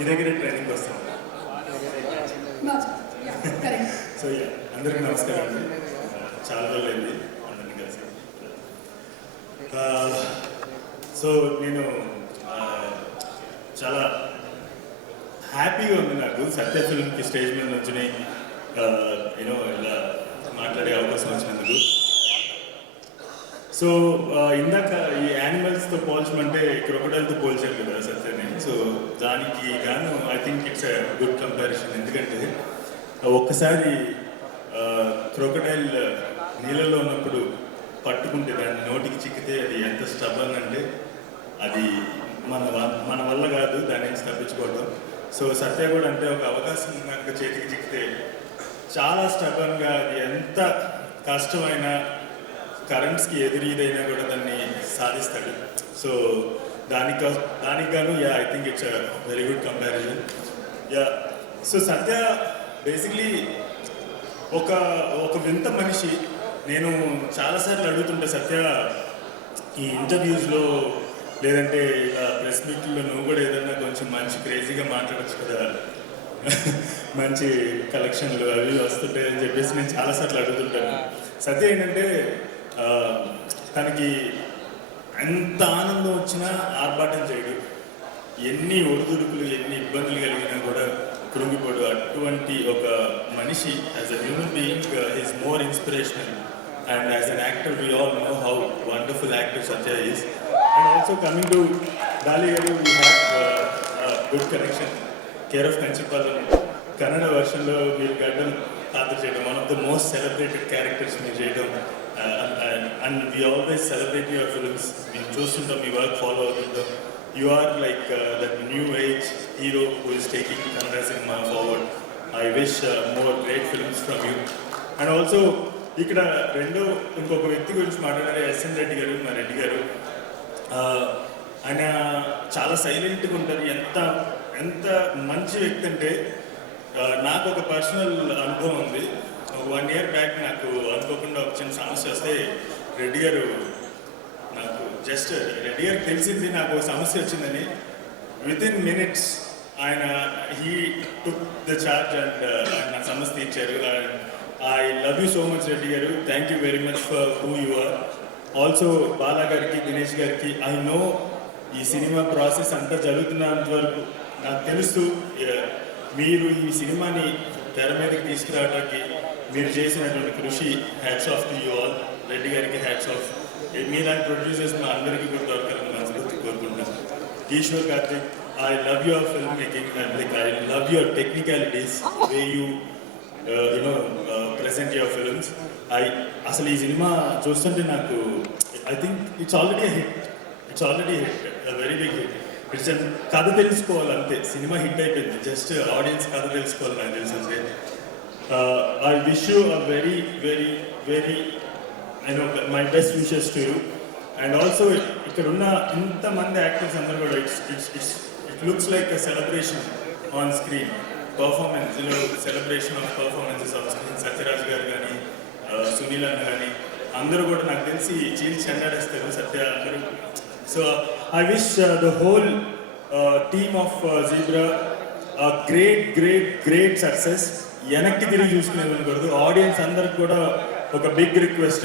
మీ దగ్గరే ట్రైనింగ్ వస్తాం. సో అందరికీ నమస్కారం అండి. చాలా రోజులైంది అందరినీ కలిసి. సో నేను చాలా హ్యాపీగా ఉంది నాకు సత్య ఫిల్మ్కి స్టేజ్ మీద నుంచి యూనో ఇలా మాట్లాడే అవకాశం వచ్చినందుకు. సో ఇందాక ఈ యానిమల్స్తో పోల్చమంటే క్రొకడైల్తో పోల్చారు కదా సత్యని. సో దానికి గాను I think it's a good comparison. ఎందుకంటే ఒక్కసారి క్రొకడైల్ నీళ్ళలో ఉన్నప్పుడు పట్టుకుంటే దాన్ని నోటికి చిక్కితే అది ఎంత స్టబన్ అంటే అది మన వల్ల కాదు దాని నుంచి తప్పించుకోవడం. సో సత్య కూడా అంటే ఒక అవకాశం కనుక చేతికి చిక్కితే చాలా స్టబన్గా అది ఎంత కష్టమైన కరెంట్స్కి ఎదురీదైనా కూడా దాన్ని సాధిస్తాడు. సో దానికి గాను I think it's a very good comparison. So Satya basically ఒక వింత మనిషి. నేను చాలాసార్లు అడుగుతుంటే సత్య ఈ ఇంటర్వ్యూస్లో లేదంటే ఇలా ప్రెస్ మీట్లో నువ్వు కూడా ఏదన్నా కొంచెం మంచి క్రేజీగా మాట్లాడచ్చు కదా, మంచి కలెక్షన్లు అవి వస్తుంటాయి అని చెప్పేసి నేను చాలాసార్లు అడుగుతుంటాను. సత్య ఏంటంటే తనకి ఎంత ఆనందం వచ్చినా ఆర్భాటం చేయడు, ఎన్ని ఒడిదుడుకులు ఎన్ని ఇబ్బందులు కలిగినా కూడా కృంగిపోడు. అటువంటి ఒక మనిషి as a human being is more inspirational and as an actor we all know how wonderful actor Satya is. And also coming to Daali గారు, we have good connection. Care of Kanchipalem Kannada వర్షన్లో మీరు గడ్డం పాత్ర చేయడం, one of the most celebrated characters మీరు చేయడం. And we always celebrate your films. మేము చూస్తుంటాం, మీ వర్క్ ఫాలో అవుతుంటాం. You are like that new age hero who is taking Kannada cinema forward. I wish more great films from you. And also ఇక్కడ ఇంకొక వ్యక్తి గురించి మాట్లాడారు, ఎస్ఎన్ రెడ్డి గారు. మా రెడ్డి గారు ఆయన చాలా సైలెంట్గా ఉంటారు. ఎంత మంచి వ్యక్తి అంటే నాకు ఒక పర్సనల్ అనుభవం ఉంది. 1 year బ్యాక్ నాకు అనుకోకుండా ఒక చిన్న సమస్య వస్తే రెడ్డి గారు నాకు రెడ్డి గారికి తెలిసింది నాకు సమస్య వచ్చిందని. వితిన్ మినిట్స్ ఆయన he took the charge and నా సమస్య తీర్చారు. I love you so much Reddy గారు. Thank you very much for who you are. Also Bala గారికి, దినేష్ గారికి ఐ నో ఈ సినిమా ప్రాసెస్ అంతా జరుగుతున్నంత వరకు నాకు తెలుసు మీరు ఈ సినిమాని తెర మీదకి తీసుకురావడానికి మీరు చేసినటువంటి కృషి. Hats off to you all. Reddy గారికి హ్యాట్స్ ఆఫ్. మీలాంటి ప్రొడ్యూసర్స్ మా అందరికీ కూడా దొరకాలని మనస్ఫూర్తి కోరుకుంటాను. Eeshwar Karthik, I love your film making and like I love your technicalities, way you you know present your films. అసలు ఈ సినిమా చూస్తుంటే నాకు I think it's already hit. Very big hit. It's కథ తెలుసుకోవాలి అంతే. సినిమా హిట్ అయిపోయింది, జస్ట్ ఆడియన్స్ కథ తెలుసుకోవాలి నాకు తెలిసి. I wish you a very very very my best wishes to you. And also ఇక్కడ ఉన్న ఇంతమంది యాక్టర్స్ అందరూ కూడా it looks like a celebration on screen. Performance celebration of performances on screen. Sathyaraj గారు కానీ, సునీల్ అన్న కానీ అందరూ కూడా నాకు తెలిసి చీల్చి చెండాడేస్తారు సత్య అందరూ. So I wish the whole team of zebra great great great success. వెనక్కి తిరిగి చూసుకునేది అనకూడదు. ఆడియన్స్ అందరికి కూడా ఒక బిగ్ రిక్వెస్ట్,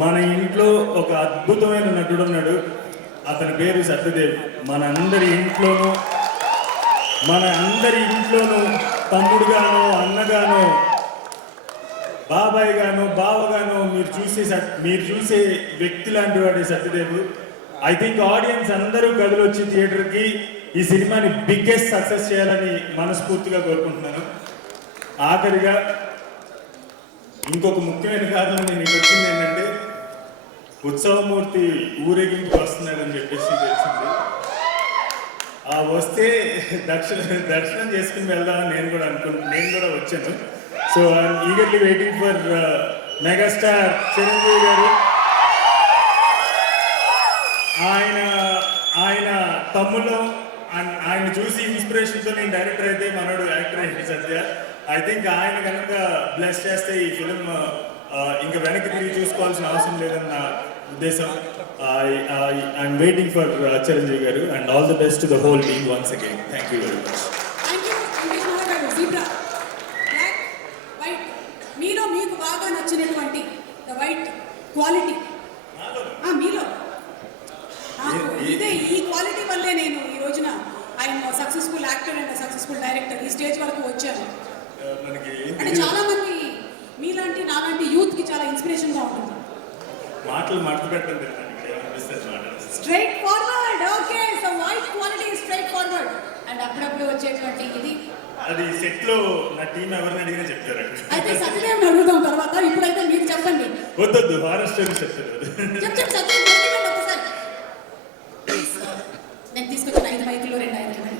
మన ఇంట్లో ఒక అద్భుతమైన నటుడు ఉన్నాడు, అతని పేరు సత్యదేవ్. మన అందరి ఇంట్లోనూ తమ్ముడుగానో, అన్నగానో, బాబాయ్ గానో, బావగానో మీరు చూసే వ్యక్తి లాంటి వాడే సత్యదేవ్. ఐ థింక్ ఆడియన్స్ అందరూ కదిలొచ్చి థియేటర్కి ఈ సినిమాని బిగ్గెస్ట్ సక్సెస్ చేయాలని మనస్ఫూర్తిగా కోరుకుంటున్నాను. ఆఖరిగా ఇంకొక ముఖ్యమైన కారణం నేను ఇక్కడికి వచ్చింది ఏంటంటే, ఉత్సవమూర్తి ఊరేగింపు వస్తున్నాడని చెప్పేసి తెలిసింది. వస్తే దర్శనం చేసుకుని వెళ్దామని నేను కూడా వచ్చాను. So I'm eagerly waiting for megastar Chiranjeevi గారు. ఆయన తమ్ముళ్ళు ఆయన చూసి ఇన్స్పిరేషన్తో నేను డైరెక్టర్ అయితే మనోడు యాక్టర్ అయ్యింది సత్య. ఐ థింక్ ఆయన కనుక బ్లెస్ చేస్తే ఈ ఫిలిం ఇంకా వెనక్కి తిరిగి చూసుకోవాల్సిన అవసరం లేదన్న ఉద్దేశం. ఐఎమ్ వెయిటింగ్ ఫర్ చిరంజీవి గారు and all the best to the whole team once again. Thank you very much. Thank you Venkatesh మహా గారు. జీబ్రా బ్లాక్ వైట్ మీలో మీకు బాగా నచ్చినటువంటి ద వైట్ క్వాలిటీ మీలో ఇదే ఈ క్వాలిటీ వల్లే నేను ఈ రోజున ఆయన successful actor and successful director ఈ స్టేజ్ వరకు వచ్చాను. మనకి అంటే చాలా మంది మీలాంటి నాలాంటి యూత్ కి చాలా ఇన్స్పిరేషన్ గా ఉంటుంది. మాటలు మడత పెట్టండి అనిపిస్తుంది మాట. Straight forward. Okay, so white quality straight forward and అప్పుడప్పుడు వచ్చేటువంటి ఇది అది సెట్ లో నా టీం ఎవరిని అడిగినా చెప్తారు. అయితే సత్యదేవ్ అడుగుదాం తర్వాత. ఇప్పుడైతే మీరు చెప్పండి. వద్దొద్దు హారర్ స్టోరీ చెప్తారు. చెప్పండి సత్యదేవ్ ఒకసారి. నేను తీసుకొచ్చిన 5 మైకులు 2 మైకులు.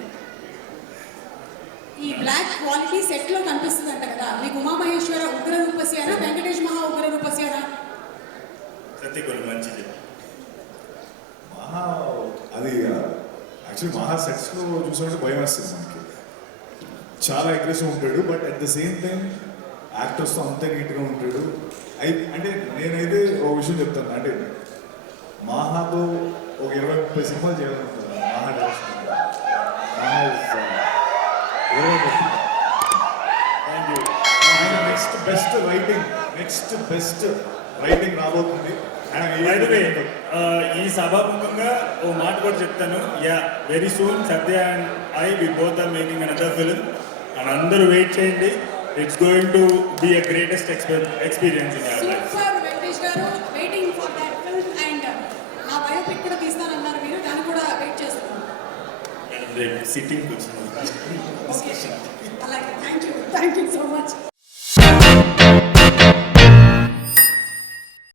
ఈ బ్లాక్ క్వాలిటీ సెట్ లో కనిపిస్తుంది అంట కదా, మీకు ఉమామహేశ్వర ఉగ్ర రూపస్యారా వెంకటేష్ మహా ఉగ్ర రూపస్యారా? సత్య కొన్ని మంచిది. మహా అది యాక్చువల్లీ మహా సెట్స్లో చూసినట్టు భయం వేస్తుంది మనకి. చాలా అగ్రెసివ్ ఉంటాడు, but at the same time యాక్టర్స్తో అంతే నీట్గా ఉంటాడు. అంటే నేనైతే ఒక విషయం చెప్తాను, అంటే మహాతో ఒక 20-30 సినిమాలు చేయాలనుకుంటున్నాను. మహా direction thank you. Next best writing రాబోతుంది. By the way, ఈ సభాముఖంగా ఓ మాట కూడా చెప్తాను. Yeah, very soon Satya and we both are making another film and అందరూ వెయిట్ చేయండి. It's going to be a greatest experience in your life. Super Venkatesh గారు, waiting for that film and నా biopic కూడా తీస్తానన్నారు మీరు, దాన్ని కూడా వెయిట్ చేస్తున్నాను. రేపు సిట్టింగ్ కూర్చున్నాం. అలాగే థ్యాంక్ యూ సో మచ్.